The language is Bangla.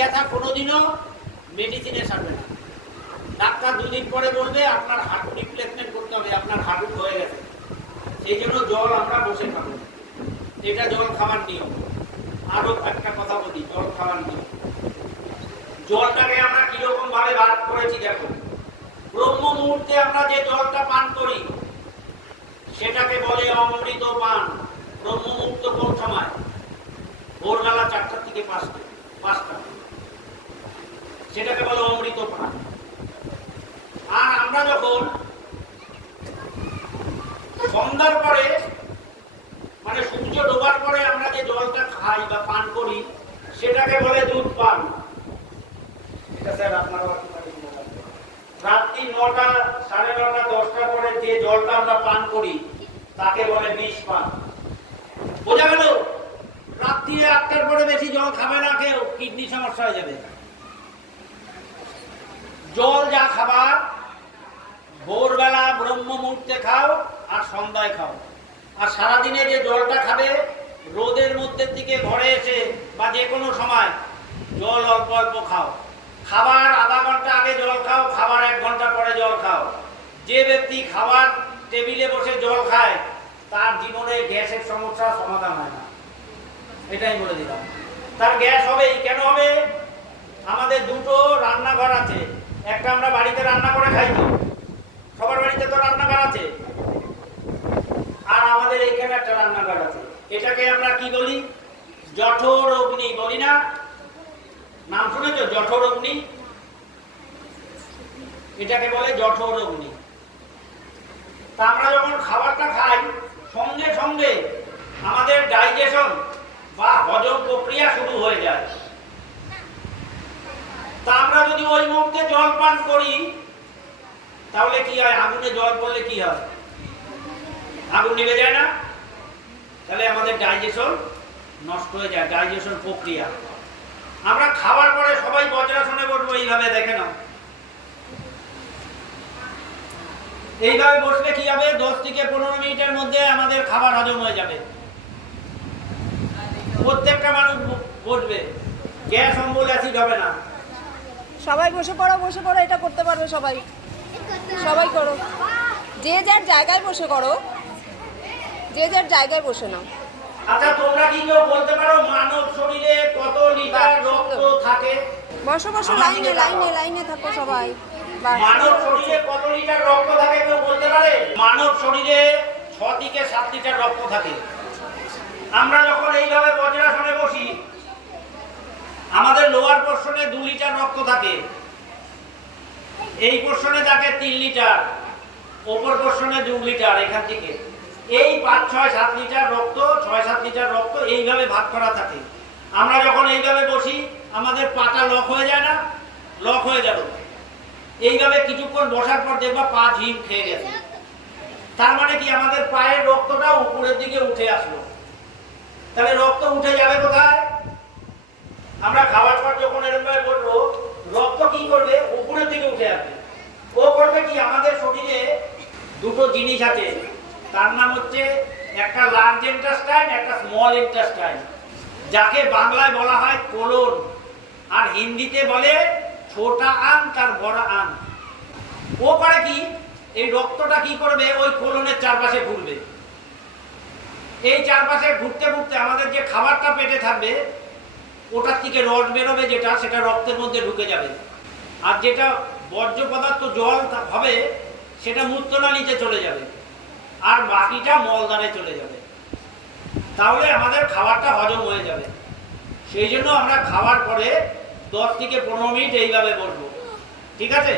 ব্যথা কোনোদিনও মেডিসিনে সারবে না। ডাক্তার দুদিন পরে বলবে আপনার হাঁটু রিপ্লেসমেন্ট করতে হবে, আপনার হাঁটু হয়ে গেছে। সেই জন্য জল আমরা বসে খাবো, এটা জল খাওয়ার নিয়ম। আরো একটা কথা বলি, জল খাওয়ার নিয়ম। জলটাকে আমরা কিরকম ভাবে ভাগ করেছি দেখো। ব্রহ্ম মুহূর্তে আমরা যে জলটা পান করি সেটাকে বলে অমৃত পান। ব্রহ্ম মুহূর্ত কোন সময়? ভোরবেলা 4টা থেকে 5টা, সেটাকে বলে অমৃত পান। আর আমরা যখন সন্ধ্যার পরে মানে সূর্য ডোবার পরে আমরা যে জলটা খাই বা পান করি সেটাকে বলে দুধ পান। এটা স্যার আপনারা রাত্রি 9টা, 9:30, 10টার পরে যে জলটা আমরা পান করি তাকে বলে বিষ পান। বোঝা গেল? রাত্রি 8টার পরে বেশি জল খাবে না কেউ, কিডনি সমস্যা হয়ে যাবে। জল যা খাবার ভোরবেলা ব্রহ্ম মুহূর্তে খাও আর সন্ধ্যায় খাও। আর সারাদিনে যে জলটা খাবে রোদের মধ্যে থেকে ঘরে এসে বা যে কোনো সময় জল অল্প অল্প খাও। খাবার আধা ঘন্টা আগে জল খাও, খাবার 1 ঘন্টা পরে জল খাও। যে ব্যক্তি খাবার টেবিলে বসে জল খায় তার জীবনে গ্যাসের সমস্যার সমাধান হয় না, এটাই বলে দিলাম। তার গ্যাস হবেই। কেন হবে? আমাদের দুটো রান্নাঘর আছে, একটা আমরা বাড়িতে রান্না করে খাই, তো সবার বাড়িতে তো রান্নাঘর আছে, আর আমাদের এইখানে একটা রান্নাঘর আছে। এটাকে আমরা কি বলি? জঠর অগ্নি বলি না? নাম শুনেছো? জঠর অগ্নি। এটাকে বলে জঠর অগ্নি। তা আমরা যখন খাবারটা খাই সঙ্গে সঙ্গে আমাদের ডাইজেশন বা হজম প্রক্রিয়া শুরু হয়ে যায়। তা আমরা যদি ওই মুহূর্তে জল পান করি তাহলে কি হয়? আগুনে জল পড়লে কি হয়? আগুন নিভে যায় না? তাহলে আমাদের ডাইজেশন নষ্ট হয়ে যায়, ডাইজেশন প্রক্রিয়া। আমরা খাবার পরে সবাই বজ্রাসনে বসবো, এইভাবে দেখে নাও। এইভাবে বসলে কি হবে? 10 থেকে 15 মিনিটের মধ্যে আমাদের খাবার হজম হয়ে যাবে। প্রত্যেকটা মানুষ বসবে, গ্যাস অম্বল অ্যাসিড হবে না। সবাই বসে পড়ো, বসে পড়ো, এটা করতে পারবে সবাই। সবাই করো, যে যার জায়গায় বসে করো, যে যার জায়গায় বসে নাও। আচ্ছা, তোমরা কি কেউ বলতে পারো মানব শরীরে কত লিটার রক্ত থাকে? বসো বসো, লাইনে লাইনে লাইনে থাকো সবাই। মানব শরীরে কত লিটার রক্ত থাকে কেউ বলতে পারে? মানব শরীরে 6 থেকে 7 লিটার রক্ত থাকে। আমরা যখন এইভাবে বজ্রাসনে বসি আমাদের লোয়ার পোর্শনে 2 লিটার রক্ত থাকে, এই পোর্শনে থাকে 3 লিটার, উপর পোর্শনে 2 লিটার। এখান থেকে এই 5, 6, 7 লিটার রক্ত, 6, 7 লিটার রক্ত এইভাবে ভাগ করা থাকে। আমরা যখন এইভাবে বসি আমাদের পাটা লক হয়ে যায় না? লক হয়ে যাবে। এইভাবে কিছুক্ষণ বসার পর দেখবা পা ঝিম খেয়ে গেছে। তার মানে কি? আমাদের পায়ের রক্তটা উপরের দিকে উঠে আসলো। তাহলে রক্ত উঠে যাবে কোথায়? আমরা খাওয়ার পর যখন এরকম ভাবে বলবো রক্ত কি করবে? উপরের দিকে উঠে আসবে। ও করবে কি? আমাদের শরীরে দুটো জিনিস আছে, তার নাম হচ্ছে একটা লার্জ ইন্টেস্টাইন, একটা স্মল ইন্টেস্টাইন, যাকে বাংলায় বলা হয় কোলন আর হিন্দিতে বলে ছোটা আন তার বড় আন। ও করে কি? এই রক্তটা কি করবে? ওই কোলনের চারপাশে ঘুরবে। এই চারপাশে ঘুরতে ঘুরতে আমাদের যে খাবারটা পেটে থাকবে ওটার থেকে রস বেরোবে, যেটা সেটা রক্তের মধ্যে ঢুকে যাবে। আর যেটা বর্জ্য পদার্থ জল হবে সেটা মূত্রনালীতে চলে যাবে আর বাকিটা মলদ্বারে চলে যাবে। তাহলে আমাদের খাবারটা হজম হয়ে যাবে। সেই জন্য আমরা খাওয়ার পরে 10 থেকে 15 মিনিট এইভাবে বসবো। ঠিক আছে?